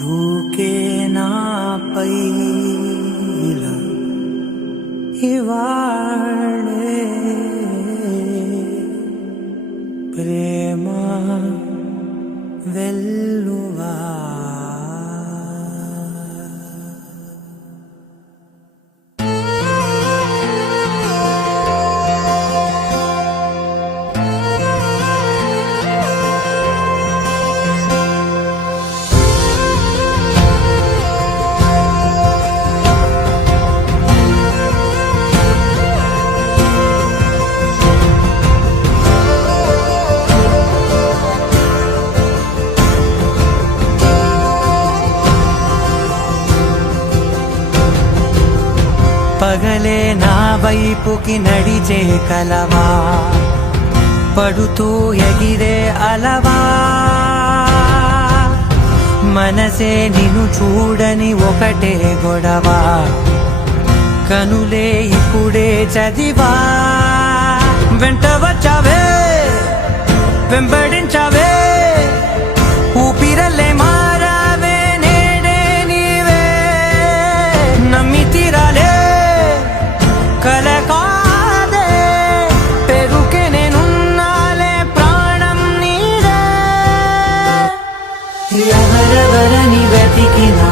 దూకే నాపై ఇలా ఇవాళే ప్రేమ వెల్లువా. పగలే నా వైపుకి నడిచే కలవా, పడుతూ ఎగిరే అలవా, మనసే నిన్ను చూడని ఒకటే గొడవ, కనులే ఇప్పుడే చదివా. వెంట వచ్చావే వెంబడించావే, ఊపిరల్లే మారావే నేడే నీవే, నమ్మి తీరాలే కలకాదే, పెరుకే నేనున్నాలే ప్రాణం నీదే. ఎవరెవరని వెతికినా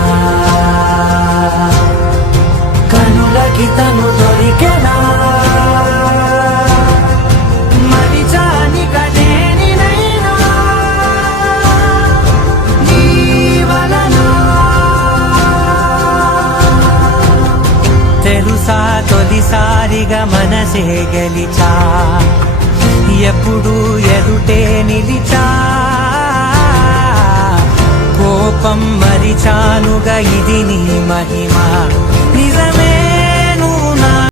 కనులకి తను దొరికెనా, మరిచాని కదేనినైనా నీ వలన. తెలుసా తొలిసారిగా మనసే గెలిచా, ఎప్పుడు ఎదుటే నిలిచా, కోపం మరిచానుగా ఇది నీ మహిమ.